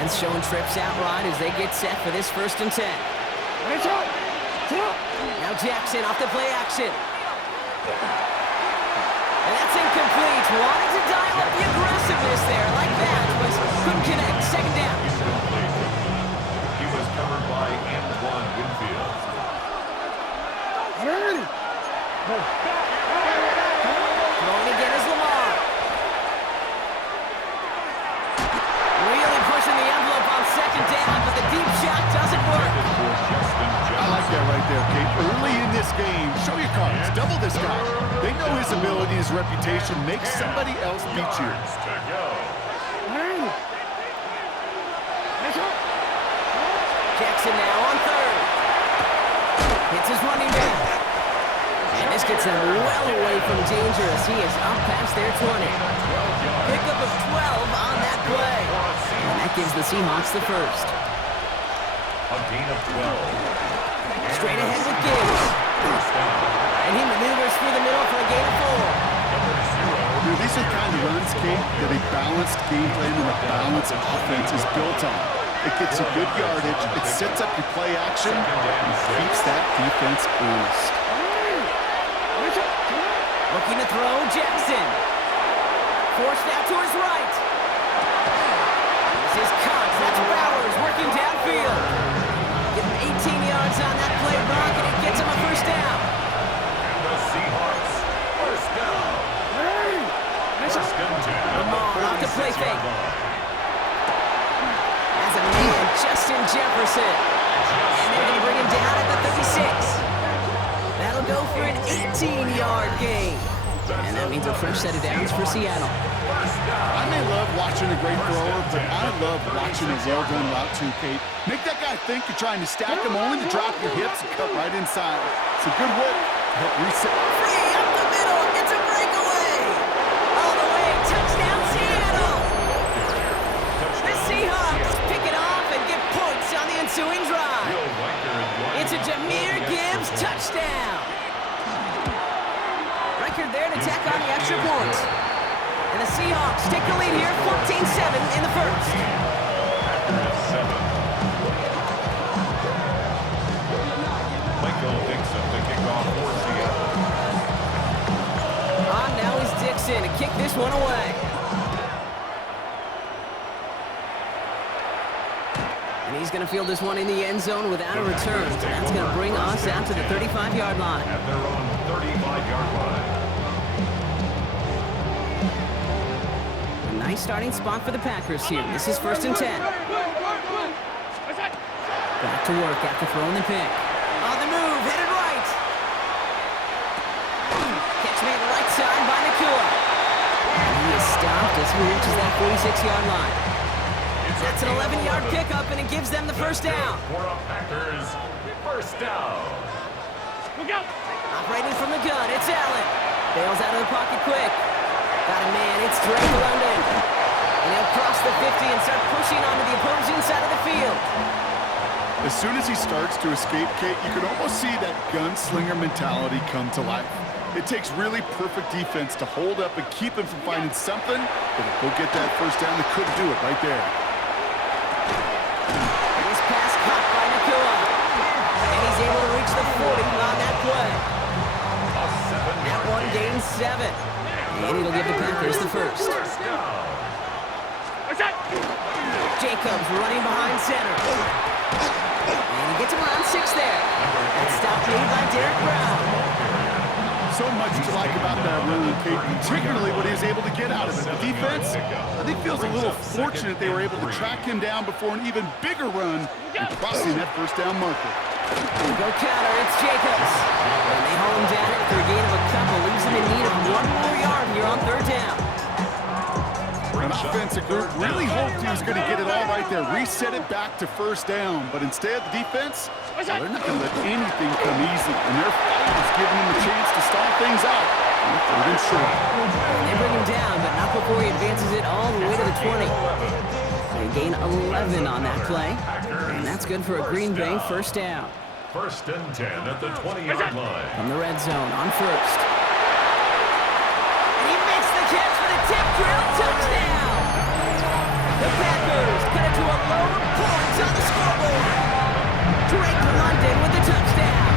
Defense showing trips out wide as they get set for this 1st and 10. Now Jackson off the play action. And that's incomplete. Wanted to dial up the aggressiveness there like that, but couldn't connect. 2nd down. He was covered by Antoine Winfield. Throwing again is Lamar. Really pushing the envelope on 2nd down, but the deep shot doesn't work. I like that right there, Kate. Early in this game, show your cards. Double this guy. They know his ability, his reputation. Make somebody else beat you. Jackson now on 3rd. Hits his running back. And this gets them well away from danger as he is up past their 20. Pickup of 12 on that play. And that gives the Seahawks the 1st. A gain of 12. Straight ahead with Gibbs. And he maneuvers through the middle for a gain of 4. Dude, these are the kind of runs, Kate, that a balanced game plan and a balanced offense is built on. It gets you good yardage, it sets up your play action, and keeps that defense honest. Looking to throw, Jackson. Forced out to his right. This is Cox, that's Bowers working downfield. Give him 18 yards on that play, Brock, and it gets him a 1st down. And the Seahawks, 1st down. 1st and 10. Lamar off the play fake. As a man, Justin Jefferson. And they're going to bring him down at the 36. That'll go for an 18-yard gain. And that means a fresh set of downs for Seattle. I may love watching a great thrower, but I love watching a well-done route too, Kate. Make that guy think you're trying to stack him only to drop your hips and cut right inside. It's a good work to help reset. Free up the middle. It's a breakaway. All the way. Touchdown, Seattle. The Seahawks pick it off and get points on the ensuing drive. It's a Jahmyr Gibbs touchdown. Record there to tack on the extra point. And the Seahawks take the lead here, 14-7 in the 1st. Michael Dixon to kick off for Seattle. On now is Dixon to kick this one away. And he's going to field this one in the end zone without a return. So that's going to bring us out to the 35-yard line. At their own 35-yard line. A nice starting spot for the Packers here. This is 1st and 10. Back to work after throwing the pick. On the move, headed right. Catch made right side by Nakua. And he is stopped as he reaches that 46-yard line. That's an 11-yard pickup, and it gives them the 1st down. For a Packers, 1st down. Operating from the gun, it's Allen. Bails out of the pocket quick. Got a man, it's Drake London. And he'll cross the 50 and start pushing onto the opposing side of the field. As soon as he starts to escape, Kate, you can almost see that gunslinger mentality come to life. It takes really perfect defense to hold up and keep him from finding something that will go get that 1st down. They couldn't do it right there. This pass caught by Nakua. And he's able to reach the 40 on that play. That one gains 7. And it'll give the Packers the 1st. Jacobs running behind center. And he gets him around 6 there. That stop made by Derek Brown. So much to like about that run, Kate, particularly what he was able to get out of it. The defense, I think, feels a little fortunate they were able to track him down before an even bigger run and crossing that 1st down marker. Go counter, it's Jacobs. And they hold him down after a gain of a couple. Leaves him in need of 1 more yard here on 3rd down. An offensive group really hoped he was going to get it all right there, reset it back to 1st down. But instead, the defense, well, they're not going to let anything come easy. And their fight is giving him a chance to stall things out. And 3rd and short. They bring him down, but not before he advances it all the way to the 20. They gain 11 on that play. And that's good for a Green Bay 1st down. 1st and 10 at the 20-yard line. From the red zone on 1st. And he makes the catch for the tip drill touchdown. The Packers cut it to a boatload of points on the scoreboard. Drake London with the touchdown.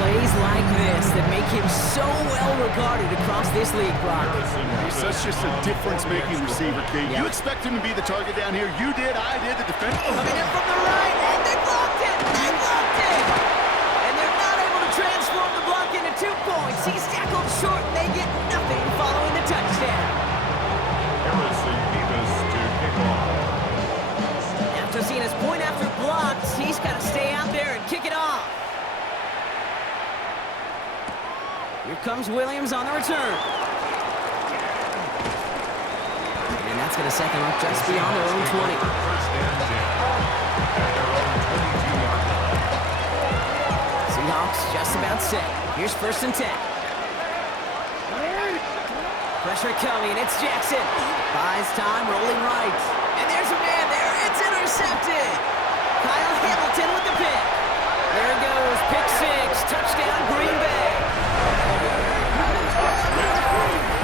Plays like this that make him so well regarded across this league, Brock. He's such just a difference-making receiver, Kate. Yeah. You expect him to be the target down here. You did, I did, the defense. Coming in from the right, and they blocked it! They blocked it! And they're not able to transform the block into 2 points. He's tackled short, and they get nothing following the touchdown. Harrison Beavis to kick off. After seeing his point after blocked, he's got to stay out there and kick it off. Here comes Williams on the return. And that's going to set them up just beyond their own 20. First and 10. At their own 22-yard line. Seahawks just about set. Here's 1st and 10. Pressure coming. It's Jackson. Buys time, rolling right. And there's a man there. It's intercepted. Kyle Hamilton with the pick. There it goes. Pick 6. Touchdown, Green Bay.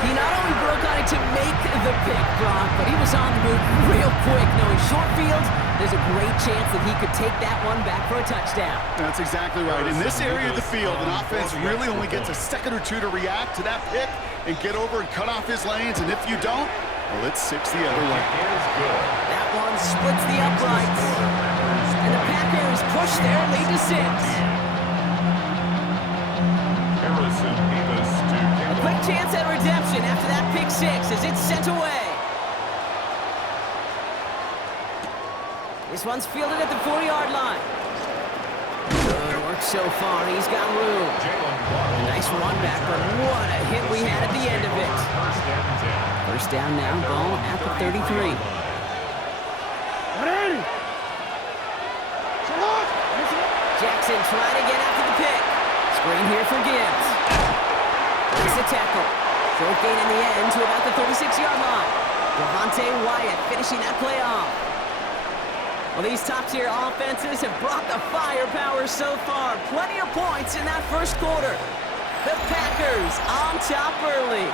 He not only broke on it to make the pick, Brock, but he was on the move real quick. Knowing short field, there's a great chance that he could take that one back for a touchdown. That's exactly right. In this area of the field, an offense really only gets a second or two to react to that pick and get over and cut off his lanes. And if you don't, well, it's 6 the other way. That one splits the uprights. And the Packers push their lead to 6. Harrison Beavis to kick off. Quick chance at redemption after that pick 6 as it's sent away. This one's fielded at the 40-yard line. Good work so far. He's got room. Nice run back, but what a hit we had at the end of it. First down now, ball at the 33. Jackson trying to get after the pick. Screen here for Gibbs. Makes a tackle. Short gain in the end to about the 36-yard line. Devontae Wyatt finishing that play off. Well, these top-tier offenses have brought the firepower so far. Plenty of points in that first quarter. The Packers on top early.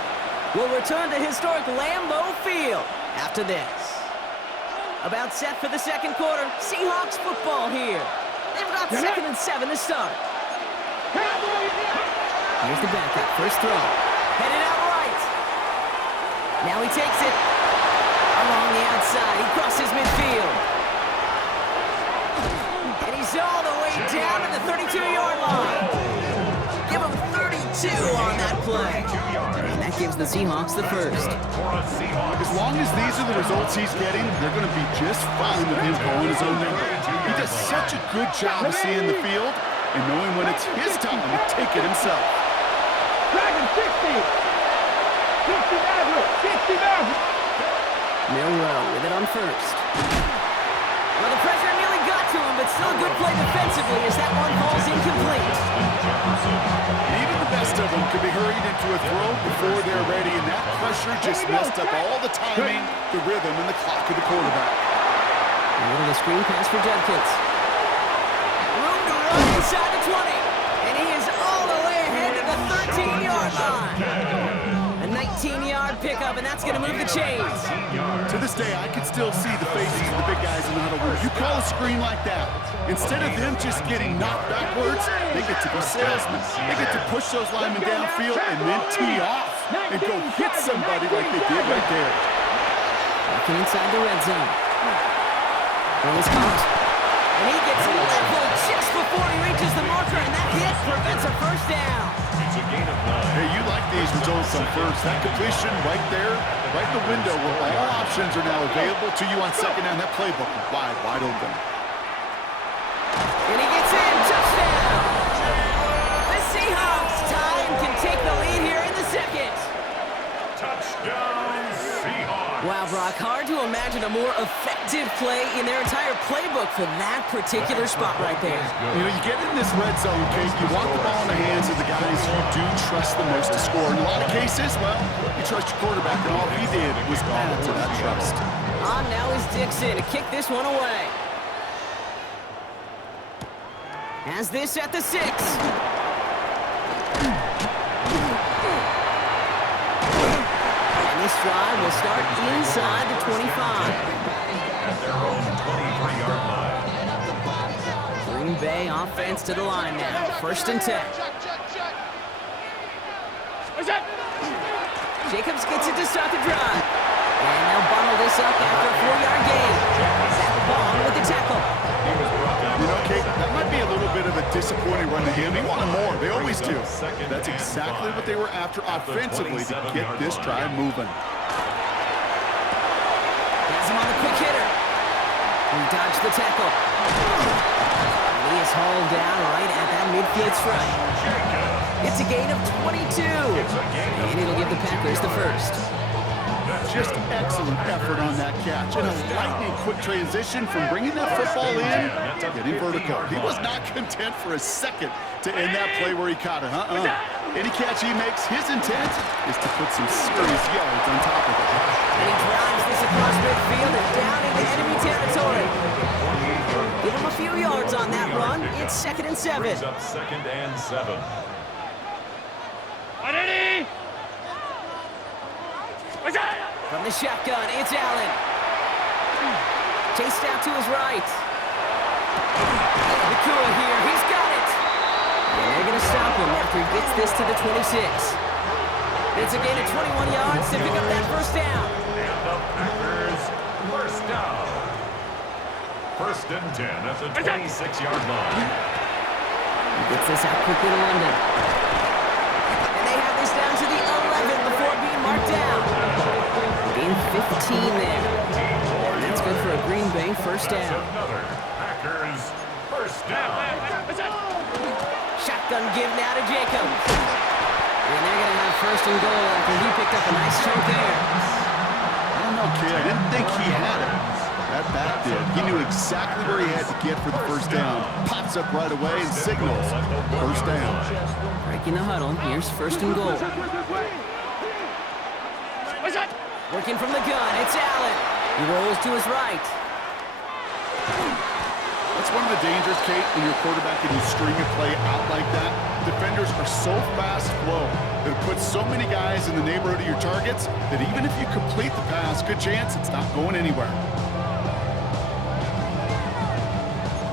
Will return to historic Lambeau Field after this. About set for the second quarter. Seahawks football here. They've got 2nd and 7 to start. Here's the backup. First throw. Headed out right. Now he takes it along the outside. He crosses midfield. And he's all the way down to the 32-yard line. Give him 32 on that play. And that gives the Seahawks the first. As long as these are the results he's getting, they're going to be just fine with him calling his own number. He does such a good job of seeing the field and knowing when it's his time to take it himself. Dragon 60! 60 Maverick! 60 Maverick! Milrow with it on first. Well, the pressure nearly got to him, but still a good play defensively as that one falls incomplete. Even the best of them could be hurried into a throw before they're ready, and that pressure just messed up all the timing, the rhythm, and the clock of the quarterback. A little screen pass for Judkins. Room to run inside the 20. And he is all the way ahead to the 13-yard line. A 19-yard pickup, and that's going to move the chains. To this day, I can still see the faces of the big guys in the huddle room. You call a screen like that, instead of them just getting knocked backwards, they get to be salesmen. They get to push those linemen downfield and then tee off and go hit somebody like they did right there. Working inside the red zone. Throw is caught. And he gets leveled just before he reaches the marker, and that hit prevents a first down. It's a gain of 9. Hey, you like these results on first. That completion right there, right in the window where all options are now available to you on second down. That playbook is wide open. And he gets in. Touchdown. The Seahawks tie and can take the lead here in the second. Touchdown, Seahawks. Wow, Brock, hard to imagine a more effective play in their entire playbook for that particular spot right there. You know, you get in this red zone, Kate, you want the ball in the hands of the guys you do trust the most to score. In a lot of cases, well, you trust your quarterback, and all he did was add to that trust. On now is Dixon to kick this one away. Has this at the 6. This drive will start inside the 25. At their own 23-yard line. Green Bay offense to the line now. 1st and 10. Jacobs gets it to start the drive. And they'll bundle this up after a 4-yard gain. Zach Bond with the tackle. You know, Kate, that might be a little bit of a disappointing run to him. He wanted more. They always do. That's exactly what they were after offensively to get this drive moving. Has him on the quick hitter. He dodged the tackle. And he is hauled down right at that midfield stripe. It's a gain of 22. And it'll give the Packers the first. Just excellent effort on that catch. And a lightning quick transition from bringing that football in to getting vertical. He was not content for a second to end that play where he caught it. Any catch he makes, his intent is to put some serious yards on top of it. And he drives this across midfield and down into enemy territory. Give him a few yards on that run. It's 2nd and 7. Brings up 2nd and 7. From the shotgun, it's Allen. Chased out to his right. Nakua here, he's got it. And they're going to stop him after he gets this to the 26. It's a gain of 21 yards to pick up that 1st down. And the Packers, 1st down. 1st and 10 at the 26-yard line. He gets this out quickly to London. And they have this down to the 11 before being marked down. Gain 15 there. And that's good for a Green Bay 1st down. Another Packers 1st down. Shotgun give now to Jacobs. And they're going to have 1st and goal after he picked up a nice chunk there. I don't know, kid. I didn't think he had it. That back did. He knew exactly where he had to get for the 1st down. Pops up right away and signals 1st down. Breaking the huddle. Here's 1st and goal. Working from the gun, it's Allen. He rolls to his right. That's one of the dangers, Kate, when your quarterback can string a play out like that. Defenders are so fast flow that it puts so many guys in the neighborhood of your targets that even if you complete the pass, good chance it's not going anywhere.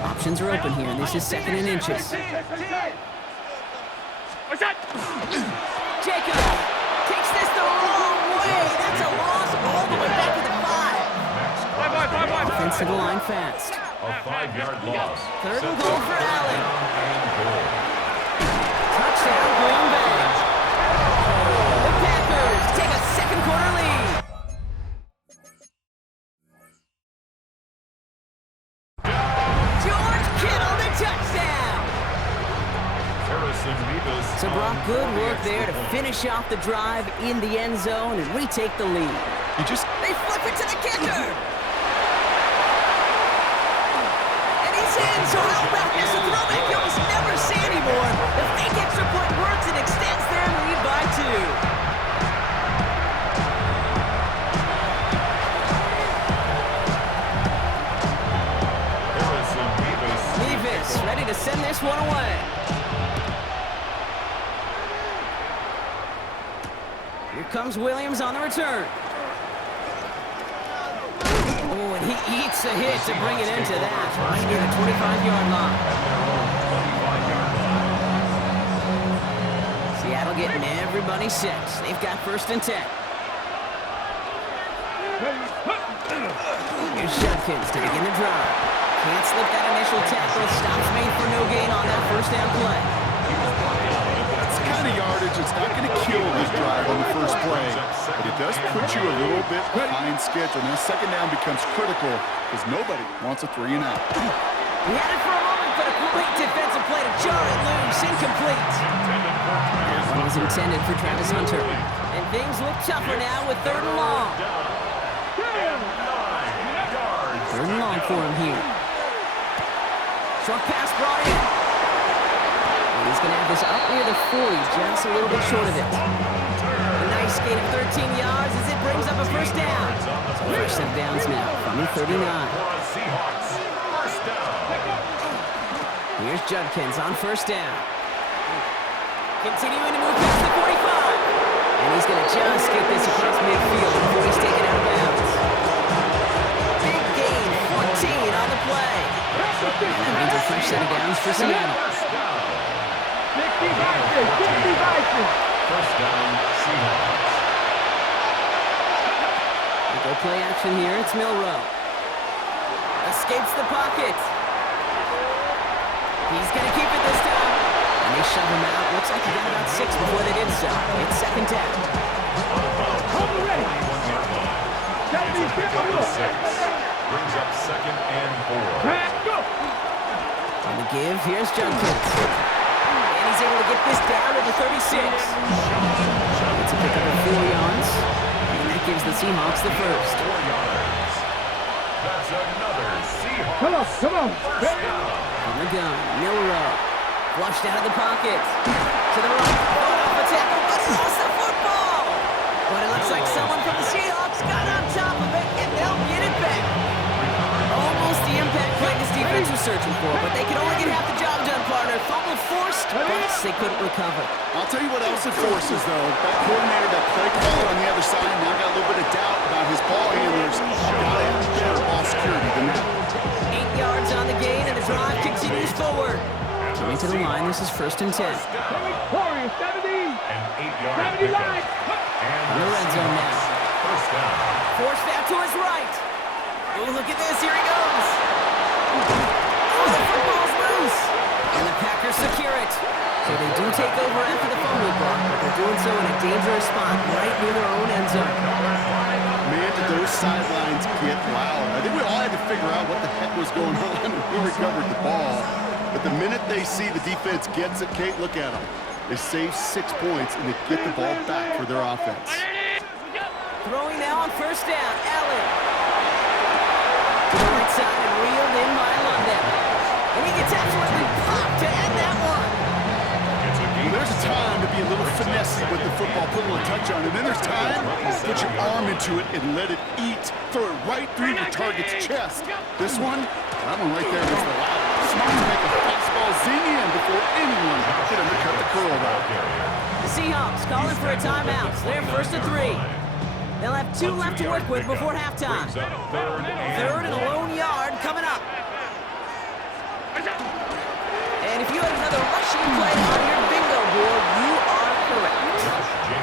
Options are open here, and this is 2nd and inches. Jacob takes this the wrong way. That's a loss all the way back to the 5. Offense to the line fast. A 5-yard loss. 3rd and goal for Allen. Touchdown, Green Bay. The Packers take a 2nd quarter lead. George Kittle, the touchdown. So Brock, good work there to finish off the drive in the end zone and retake the lead. They flip it to the kicker. And he's in, so how about this? A throwback you almost never see anymore. The fake extra point works and extends their lead by 2. Ready to send this one away. Here comes Williams on the return. Oh, and he eats a hit to bring it into that. Right near the 25-yard line. Seattle getting everybody set. They've got 1st and 10. Here's Judkins to begin the drive. Can't slip that initial tackle. Stops made for no gain on that 1st down play. That's the kind of yardage that's not going to kill this drive on the 1st play, but it does put you a little bit behind schedule. Now 2nd down becomes critical because nobody wants a 3 and out. He had it for a moment, but a great defensive play to jar it loose. Incomplete. That one was intended for Travis Hunter. And things look tougher now with 3rd and long. back for him here. Short pass brought in. And he's going to have this up near the 40, just a little bit short of it. A nice gain of 13 yards as it brings up a first down. So first set of downs now from the 39. Seahawks, first down. Here's Judkins on first down. Continuing to move past the 45. And he's going to just get this across midfield before he's taken out of bounds. Big gain, 14 on the play. And that means a fresh set of downs for Seattle. 60 Vikings. First down, Seahawks. They go play action here. It's Milrow. Escapes the pocket. He's going to keep it this time. And they shove him out. Looks like he got about 6 before they did so. It's second down. Hold it ready. Gotta be careful. Brings up second and 4. Go. On the give, here's Judkins. And he's able to get this down to the 36. It's a pickup of 4 yards. And that gives the Seahawks the first. 4 yards. That's another Seahawks. Come on. First down. On the gun, Milrow. Flushed out of the pocket. To the right. Off a tackle, but he lost the football. But it looks like someone from the Seahawks got on top of it, and they'll get it back. Almost the impact play this defense was searching for, but they could only get half the job done, partner. Fumble forced, but they couldn't recover. I'll tell you what else it forces, though. That coordinator, that play caller on the other side, now got a little bit of doubt about his ball handlers. Got to have better ball security than that. 8 yards on the gain, and the drive continues forward. Coming to the line, this is first and 10. Warriors, 70. An 8-yard 70 pickup. line. And In the red zone now. First down. Forced out to his right. Oh, look at this. Here he goes. Oh, the football's loose. And the Packers secure it. So they do take over after the fumble block, but they're doing so in a dangerous spot right near their own end zone. Man, did those sidelines get loud. I think we all had to figure out what the heck was going on and who recovered the ball. But the minute they see the defense gets it, Kate, look at them. They save 6 points, and they get the ball back for their offense. Throwing now on first down. Allen. To the right side and reeled in by London. And he gets absolutely popped to end that one. Well, there's a time to be a little finessey with the football, put a little touch on it. And then there's time to put your arm into it and let it eat. Throw it right through your target's chest. This one, that one right there was the loud. Smart to make a fastball zing in before anyone could undercut the curl route. The Seahawks calling for a timeout. They're first and 3. They'll have 2 left to work with before halftime. Third and a lone yard coming up. And if you had another rushing play on your bingo board, you are correct.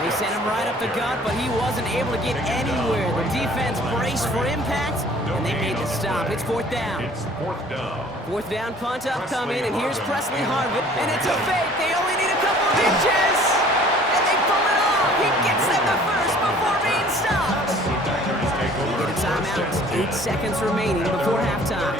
They sent him right up the gut, but he wasn't able to get anywhere. The defense braced for impact, and they made the stop. It's fourth down. It's fourth down. Fourth down punt up coming, and here's Presley Harvin. And it's a fake. They only need a couple of inches. And they pull it off. He gets them the first before being stopped. They get a timeout. 8 seconds remaining before halftime.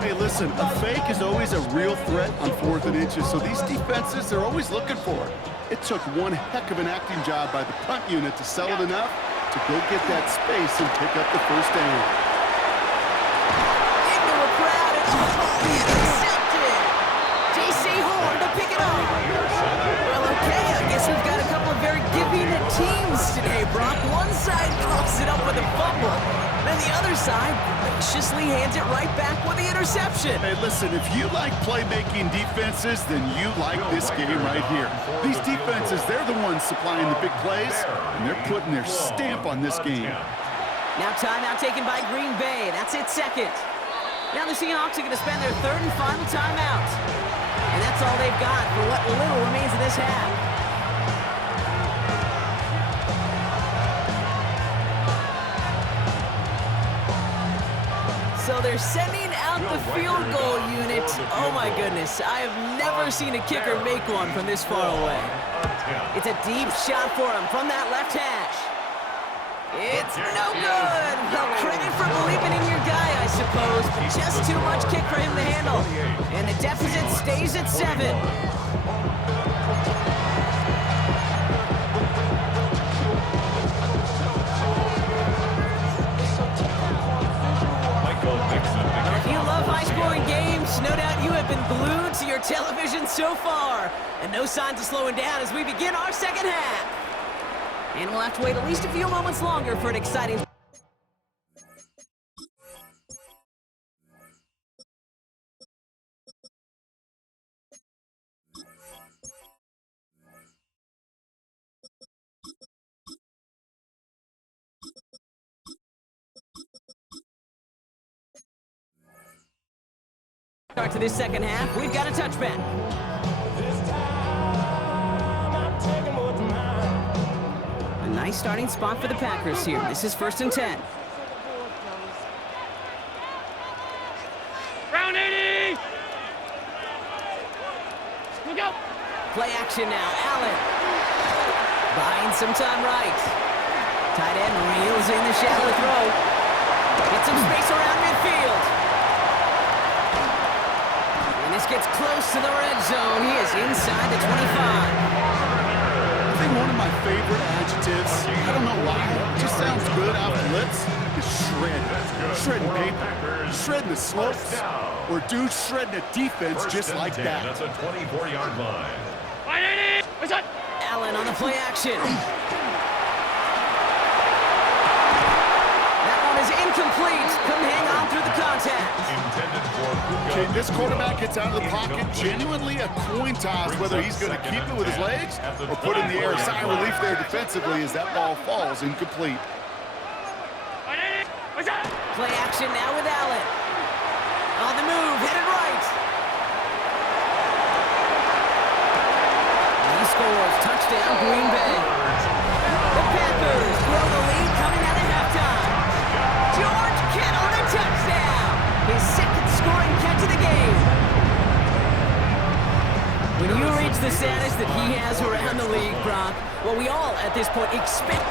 Hey, listen, a fake is always a real threat on 4th and inches, so these defenses, they're always looking for it. It took one heck of an acting job by the punt unit to sell it enough to go get that space and pick up the first down. Into a crowd and intercepted. J.C. Horn to pick it up. Well, okay, I guess we've got a couple of very giving teams today, Brock. One side coughs it up with a fumble, then the other side graciously hands it right back with the interception. Hey, listen, if you like playmaking defenses, then you like this game right here. These defenses, they're the ones supplying the big plays, and they're putting their stamp on this game. Now timeout taken by Green Bay. That's it, second. Now the Seahawks are going to spend their third and final timeout. And that's all they've got for what little remains of this half. So they're sending out the field goal unit. Oh my goodness, I have never seen a kicker make one from this far away. It's a deep shot for him from that left hash. It's no good. Well, credit for believing in your guy, I suppose, but just too much kick for him to handle. And the deficit stays at 7. high-scoring games. No doubt you have been glued to your television so far. And no signs of slowing down as we begin our second half. And we'll have to wait at least a few moments longer for an exciting... start to this second half. We've got a touchback. A nice starting spot for the Packers here. This is 1st and 10. Round 80! Look out! Play action now. Allen. Buying some time right. Tight end reels in the shallow throw. Get some space around midfield. This gets close to the red zone. He is inside the 25. I think one of my favorite adjectives, I don't know why, it just sounds good off the lips, is shred. Shredding paper, shredding the slopes, or dude shredding a defense just like that. That's a 24-yard line. Allen on the play action. That one is incomplete. Couldn't hang on through the contact. Okay, this quarterback gets out of the pocket, genuinely a coin toss whether he's going to keep it with his legs or put in the air. Sigh of relief there defensively as that ball falls incomplete. Play action now with Allen. On the move, headed right. He scores. Touchdown, Green Bay. The Packers grow the lead coming out of halftime. George Kittle, the touchdown. His second scoring catch of the game. When you reach the status that he has around the league, Brock, well, we all at this point expect...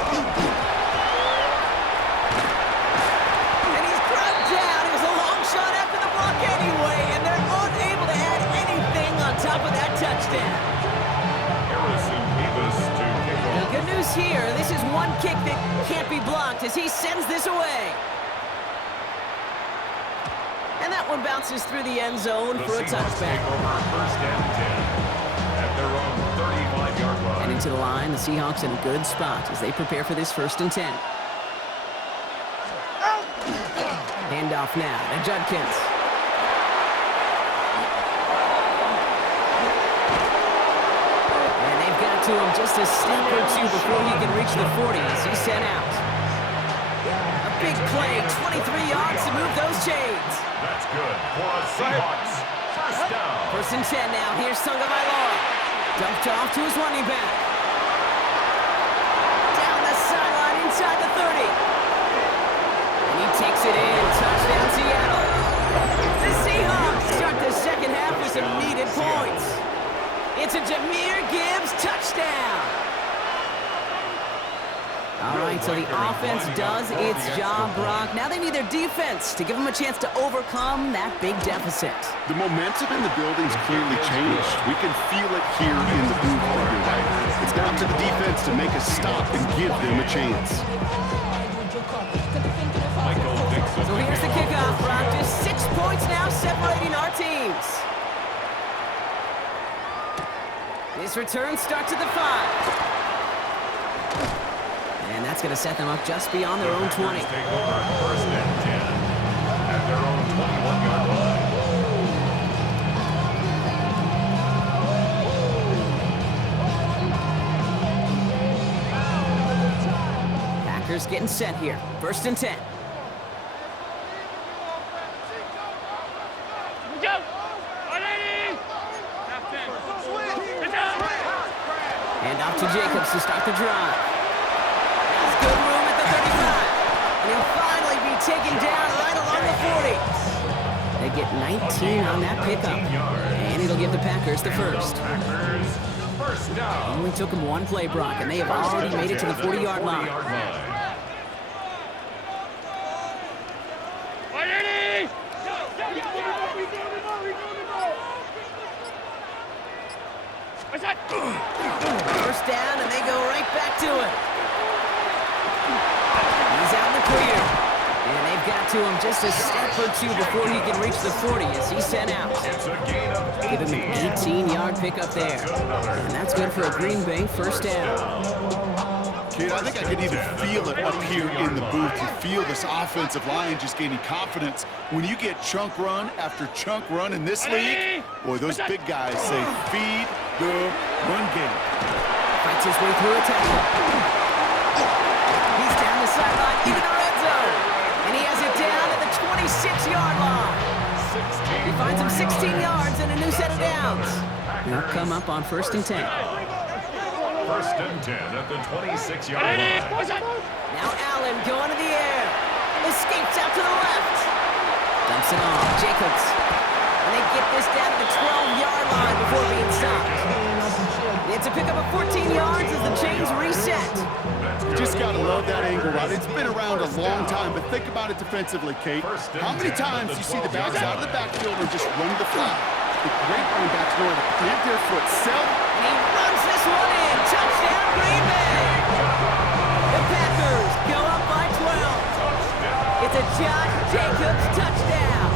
And he's grabbed down. It was a long shot after the block anyway, and they're unable to add anything on top of that touchdown. The good news here, this is one kick that can't be blocked as he sends this away. And that one bounces through the end zone for a touchback. First and 10 at their own 35-yard line. And into the line, the Seahawks in a good spot as they prepare for this 1st and 10. Handoff now to Judkins. And they've got to him just a step or two before he can reach the 40 as he's sent out. A big play, 23 yards to move those chains. That's good for a Seahawks. First down. 1st and 10 now. Here's Tagovailoa. Dumped off to his running back. Down the sideline inside the 30. And he takes it in. Touchdown, Seattle. The Seahawks start the second half with some needed points. It's a Jahmyr Gibbs touchdown. All right, so the offense does its job, Brock. Now they need their defense to give them a chance to overcome that big deficit. The momentum in the building's clearly changed. We can feel it here in the booth. Right? It's down to the defense to make a stop and give them a chance. So here's the kickoff, Brock. Just 6 points now separating our teams. This return starts at the 5. And that's going to set them up just beyond their own 20. Take over 1st and 10 at their own 21-yard line. Packers getting set here. 1st and 10. And off to Jacobs to start the drive. There's good room at the 35. And he'll finally be taken down right along the 40. They get 19 on that pickup. And it'll give the Packers the first. Packers, first down. Only took them one play, Brock, and they have already made it to the 40-yard line. First down, and they go right back to it. He's out in the clear. And they've got to him just a step or two before he can reach the 40 as he's sent out. It's a gain of Give him an 18-yard pickup there. And that's good for a Green Bay first down. Kid, I think I could even feel it up here in the booth. You feel this offensive line just gaining confidence. When you get chunk run after chunk run in this league, boy, those big guys say, feed the run game. Fights his way through a tackle. He's down the sideline into the red zone. And he has it down at the 26-yard line. He finds him 16 yards and a new set of downs. They'll come up on 1st and 10. 1st and 10 at the 26-yard line. Now Allen going to the air. Escapes out to the left. Dumps it off. Jacobs. And they get this down to the 12-yard line before being stopped. It's a pickup of 14 yards as the chains reset. You just got to love that angle route. It's been around a long time, but think about it defensively, Kate. How many times do you see the backs out of the backfield and just run the fly? The great running backs know how to plant their foot, sell. And he runs this one in. Touchdown, Green Bay. The Packers go up by 12. It's a Josh Jacobs touchdown.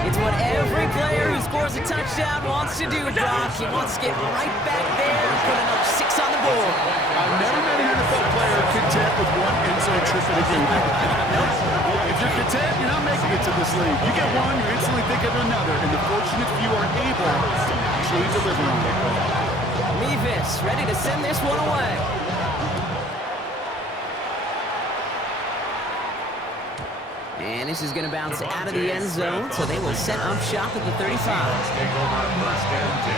It's what every player who scores a touchdown wants to do, Brock. He wants to get right back there and put another 6 on the board. I've never met an NFL player content with one end zone trip in a game. If you're content, you're not making it to this league. You get one, you're instantly thinking of another, and the fortunate few are able to actually deliver on it. Levis ready to send this one away. And this is going to bounce out of the end zone, so they will set up shop at the 35. Take over 1st and 10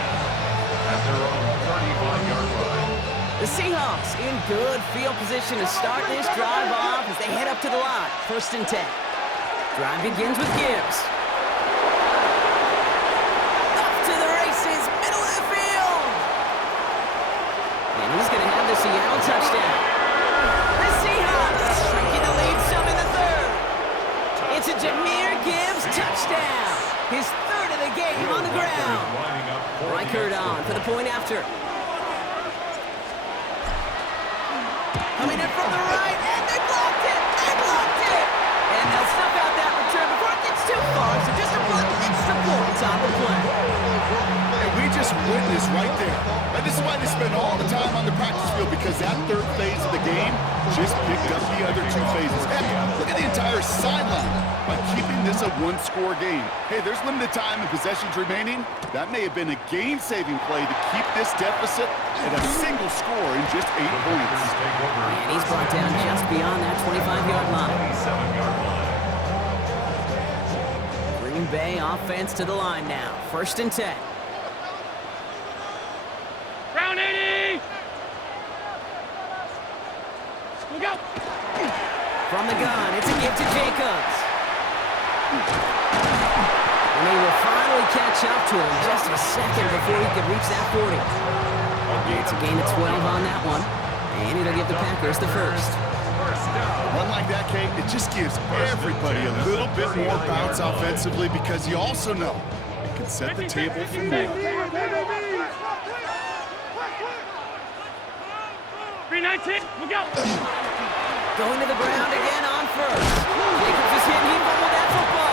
at their own 35-yard line. The Seahawks in good field position to start this drive off as they head up to the line. 1st and 10. Drive begins with Gibbs. Off to the races, middle of the field. And he's going to have the Seattle touchdown. The Seahawks shrinking the lead some in the 3rd. It's a Jahmyr Gibbs touchdown. His 3rd of the game on the ground. Reichert on for the point after. Coming in from the right, and they blocked it! They blocked it! And they'll snuff out that return before it gets too far, so just a couple extra points on the play. And we just witnessed right there. And this is why they spend all the time on the practice field, because that 3rd phase of the game just picked up the other 2 phases. Heck, look at the entire sideline by keeping this a 1-score game. Hey, there's limited time and possessions remaining. That may have been a game-saving play to keep this deficit at a single score in just 8 points. And he's brought down just beyond that 25-yard line. 27-yard line. Green Bay offense to the line now. 1st and 10. Round 80. Look out. From the gun, it's a give to Jacobs. And they will finally catch up to him just a second before he could reach that 40. It's a gain of 12 on that one. And it'll give the Packers the 1st. One like that, Kate, it just gives everybody a little bit more bounce offensively, because you also know it can set the table for more. 319. Look out. Going to the ground again on 1st. Jacobs is hit. He fumbled that football.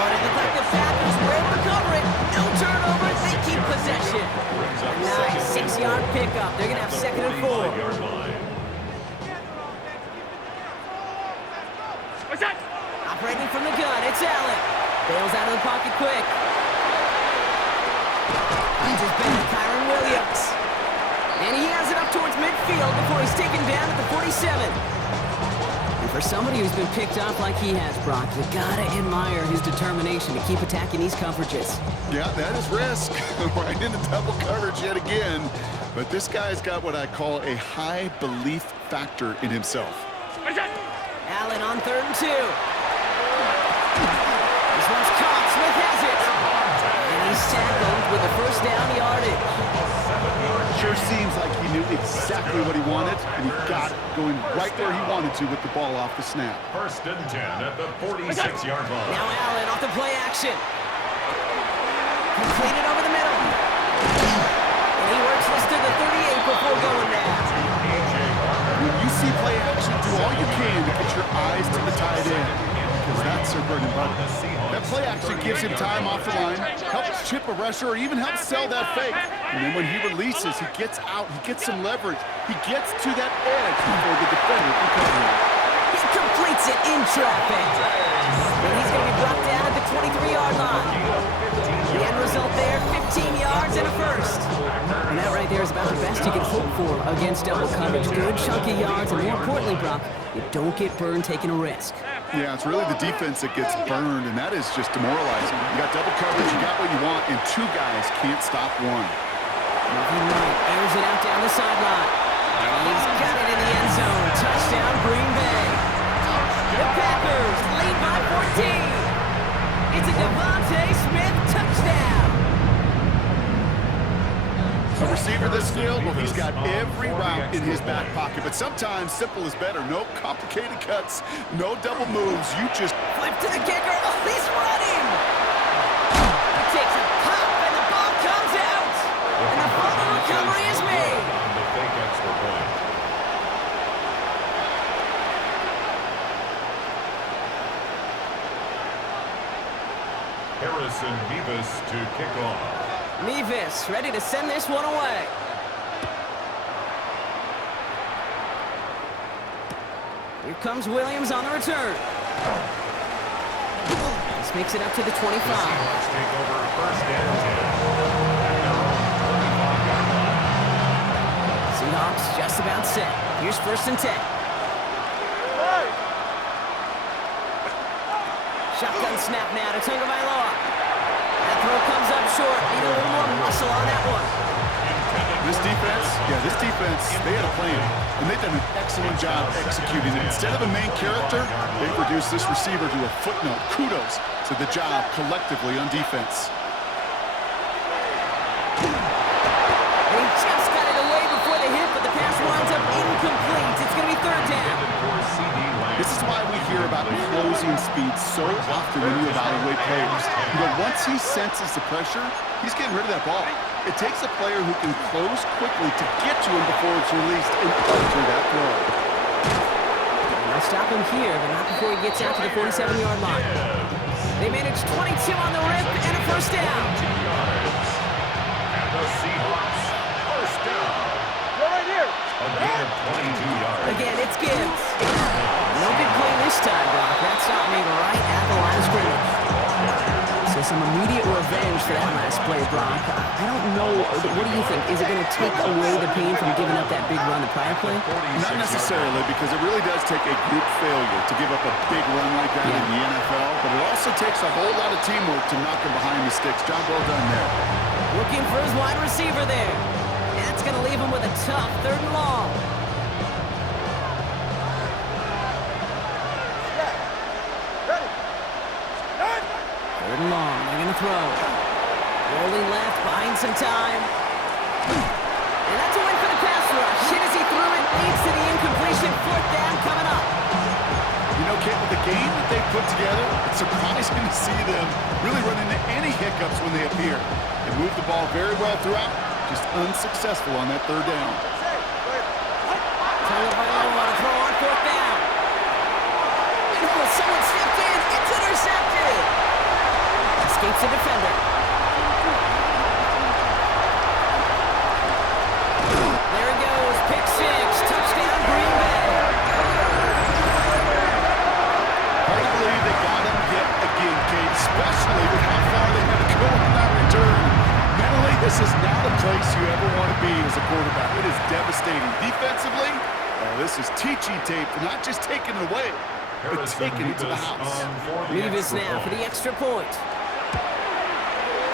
But it looks like the Packers were able to cover it. No turnovers. They keep possession. A nice 6-yard pickup. They're going to have 2nd and 4. What's that? Operating from the gun, it's Allen. Bails out of the pocket quick. Finds his back, Kyron Williams. And he has it up towards midfield before he's taken down at the 47. And for somebody who's been picked up like he has, Brock, you gotta admire his determination to keep attacking these coverages. Yeah, that is risk. Right into double coverage yet again. But this guy's got what I call a high belief factor in himself. What's that? Allen on 3rd and 2. This one's caught. Smith has it. And he's tackled with the 1st down yardage. Sure seems like he knew exactly what he wanted, and he got it going right where he wanted to with the ball off the snap. 1st and 10 at the 46-yard line. Now Allen off the play action. Completed over the middle. And he works this to the 38 before going down. When you see play action, do all you can to get your their bread and butter. That play actually gives him time off the line, helps chip a rusher, or even helps sell that fake. And then when he releases, he gets out, he gets some leverage. He gets to that edge before the defender can cover him. He completes it in traffic. And he's going to be brought down at the 23-yard line. The end result there, 15 yards and a first. And that right there is about the best you can hope for against double coverage. Good chunky yards, and more importantly, Brock, you don't get burned taking a risk. Yeah, it's really the defense that gets burned, and that is just demoralizing. You got double coverage, you got what you want, and two guys can't stop one. Moving right, airs it out down the sideline. He's got it in the end zone. Touchdown, Green Bay. The Packers lead by 14. It's a Devontae Smith touchdown. A receiver this skilled, well, he's got every route in his back pocket, but sometimes simple is better. No complicated cuts, no double moves. You just Flip to the kicker. Oh, he's running. He takes a pop, and the ball comes out. And the fumble recovery is made. The fake extra point. Harrison Mevis to kick off. Mevis ready to send this one away. Here comes Williams on the return. This makes it up to the 25. The Seahawks take over first and 10. At their own 25-yard line. Seahawks just about set. Here's first and 10. Shotgun snap now to Tagovailoa. That throw comes up short. Need a little more muscle on that one. This defense, they had a plan, and they've done an excellent job executing it. Instead of a main character, they reduced this receiver to a footnote. Kudos to the job collectively on defense. They just got it away before the hit, but the pass winds up incomplete. It's going to be third down. This is why we hear about closing speed so often when you evaluate players. You know, once he senses the pressure, he's getting rid of that ball. It takes a player who can close quickly to get to him before it's released and alter that throw. They'll stop him here, but not before he gets out to the 47-yard line. They manage 22 on the rip and a first down. And the Seahawks first down. You're right here. A gain of 22 yards. Again, it's Gibbs. No big play this time, Brock. That stop made right at the line of scrimmage. So some immediate revenge for that last play, Brock. I don't know. What do you think? Is it going to take away the pain from giving up that big run the prior play? Not necessarily, because it really does take a group failure to give up a big run like that in the NFL, but it also takes a whole lot of teamwork to knock him behind the sticks. Job well done there. Looking for his wide receiver there. That's going to leave him with a tough third and long. Third and long, they're going to throw. Rolling left, buying some time. And that's a win for the pass rush. Hit as he threw it, leads to the incompletion. Fourth down coming up. You know, Kate, with the game that they put together, it's surprising to see them really run into any hiccups when they appear. They move the ball very well throughout, just unsuccessful on that third down. Tagovailoa to throw on fourth down. And someone stepped in. It's intercepted. Escapes the defender. There he goes. Pick six. Touchdown, Green Bay. Hard to believe they got him yet again, Kate, especially with how far they had to go on that return. Mentally, this is not a place you ever want to be as a quarterback. It is devastating. Defensively, this is teaching tape, not just taking it away, but taking it to the house. Mevis now for the extra point.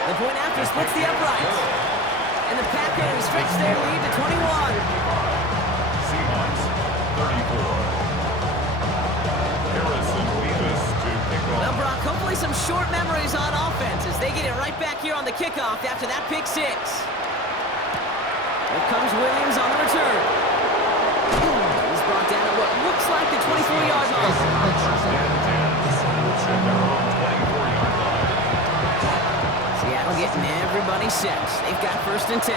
The point after splits the uprights. And the Packers stretch their lead to 21. Seahawks 34. Harrison Mevis to kick off. Well, Brock, hopefully some short memories on offense as they get it right back here on the kickoff after that pick six. Here comes Williams on the return. He's brought down at what looks like the 24-yard line. First and 10. At their own 24-yard line. Seattle getting everybody set. They've got first and 10.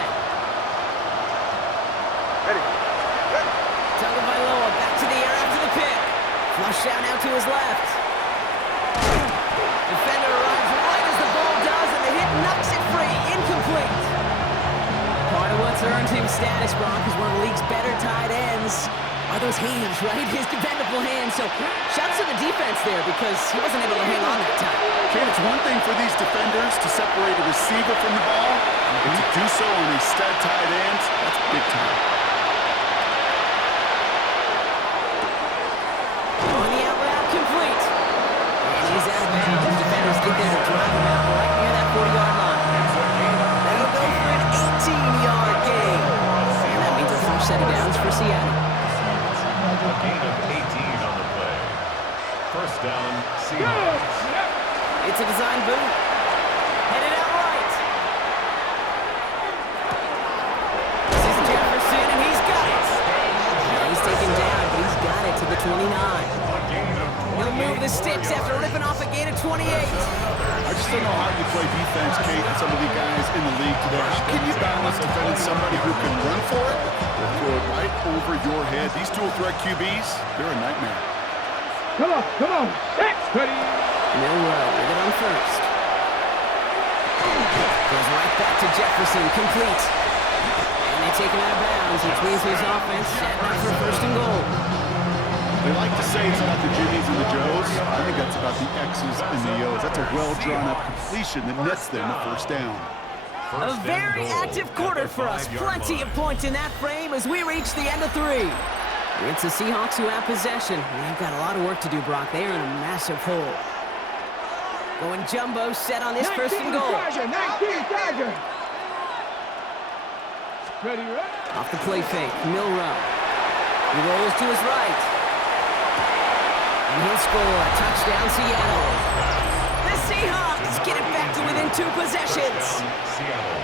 Tagovailoa back to the air after the pick. Flush out now to his left. earned him status, Brock, as one of the league's better tight ends. Are those hands, right? His dependable hands. So shouts to the defense there because he wasn't able to hang on that time. Okay, it's one thing for these defenders to separate a receiver from the ball, and to do so on a stud tight end, that's big time. On the out route, complete. And he's out of bounds. Defenders get there to drive him out right near that 40-yard line. That'll go for an 18-yard gain. And that means a first set of downs for Seattle. A gain of 18 on the play. First down, Seahawks. It's a design boot. Headed out right. This is Jefferson, and he's got it. Yeah, he's taken down, but he's got it to the 29. A gain of He'll move the sticks after ripping off a gain of 28. I just don't know how you play defense, Kate, and some of the guys in the league today. How can you balance defending somebody who can run for it or throw it right over your head? These dual threat QBs, they're a nightmare. Come on. Set. Ready. Milrow with it on first. Goes right back to Jefferson, complete. And they take him out of bounds, which means his offense set up for first and goal. They like to say it's about the Jimmies and the Joes. I think that's about the X's and the O's. That's a well-drawn-up completion that nets them a first down. A very active quarter for us. Plenty of points in that frame as we reach the end of 3. It's the Seahawks who have possession. They've got a lot of work to do, Brock. They are in a massive hole. Going jumbo set on this first and goal. 19 Tiger. Ready, right? Off the play fake, Milrow. He rolls to his right. And he'll score a touchdown, Seattle. The Seahawks get it back to within 2 possessions. Seattle.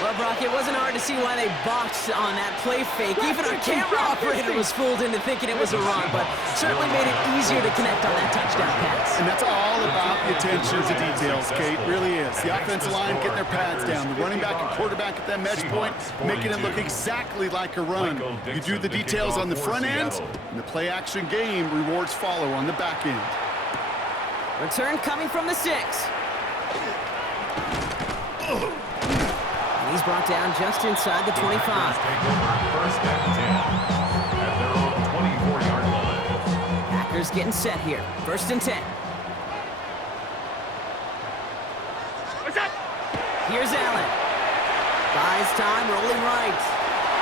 Well, Brock, it wasn't hard to see why they botched on that play fake. Even our camera operator was fooled into thinking it was a run, but certainly made it easier to connect on that touchdown pass. And that's all about the attention to details, Kate. Really is. The offensive line getting their pads down. The running back and quarterback at that mesh point, making it look exactly like a run. You do the details on the front end, and the play-action game rewards follow on the back end. Return coming from the 6. He's brought down just inside the 25. Take over first and 10 at their own 24-yard line. Packers getting set here. First and 10. What's up? Here's Allen. Buys time, rolling right.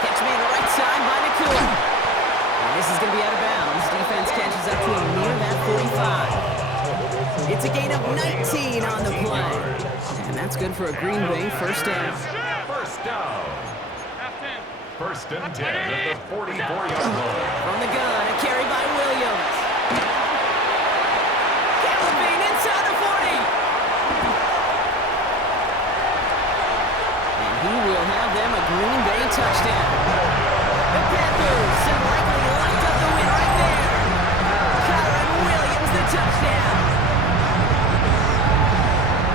Catch made right side by Nakua. And this is going to be out of bounds. Defense catches up to him near that 45. It's a gain of 19 on the play. And that's good for a Green Bay first down. First down. First and 10 at the 44-yard line. From the gun, a carry by Williams. Galloping inside the 40. And he will have them a Green Bay touchdown. The Panthers have likely locked up the win right there. Kyron Williams, the touchdown.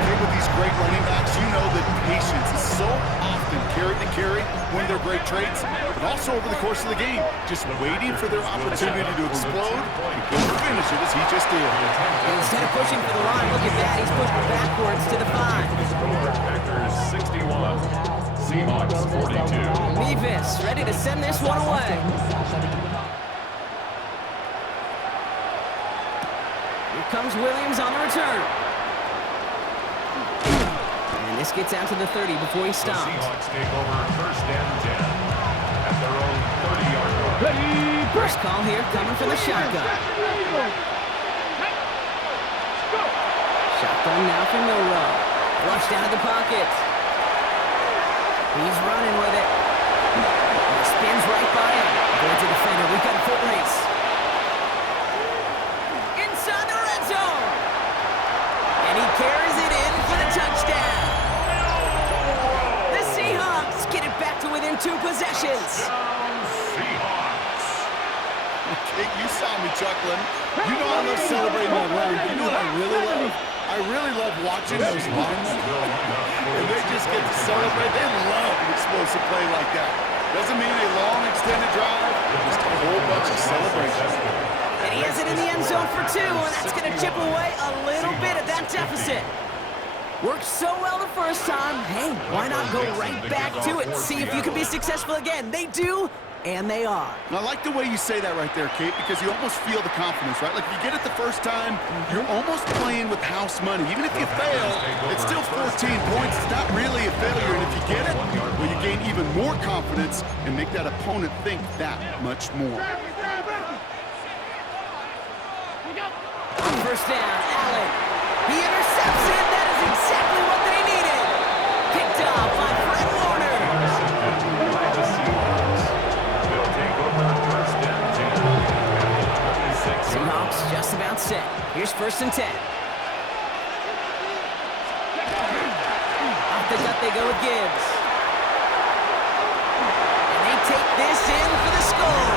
Hey, with these great running backs, you know that patience is so often carry to carry, one of their great traits, but also over the course of the game, just waiting for their opportunity to explode and go finish it as he just did. And instead of pushing for the line, look at that, he's pushed backwards to the 5. Packers 61, Seahawks 42. Mevis ready to send this one away. Here comes Williams on the return. And this gets out to the 30 before he The stops. Seahawks take over first and 10 at their own 30-yard line. Ready. First call here coming from the shotgun. Shotgun now for Milrow. Flushed out of the pocket. He's running with it. And it spins right by him. Avoids a defender. We've got a foot race. Inside the red zone. And he carries it in for the touchdown. The Seahawks get it back to within 2 possessions. Seahawks. Okay, you saw me chuckling. You know I love celebrating my run. You know what I really love? I really love watching those linemen. And they just get to celebrate. They love an explosive play like that. Doesn't mean a long extended drive, just a whole bunch of celebration. And he has it in the end zone for 2, and that's going to chip away a little bit at that deficit. Worked so well the first time. Hey, why not go right back to it? See if you can be successful again. They do, and they are. I like the way you say that right there, Kate, because you almost feel the confidence, right? Like, if you get it the first time, you're almost playing with house money. Even if you fail, it's still 14 points. It's not really a failure, and if you get it, well, you gain even more confidence and make that opponent think that much more. On first down, Allen. He intercepts it. That is exactly what they needed. Picked off by Fred Warner. By the Seahawks. They'll take over first and 10. Seahawks just about set. Here's first and 10. Off the gut they go with Gibbs. And they take this in for the score.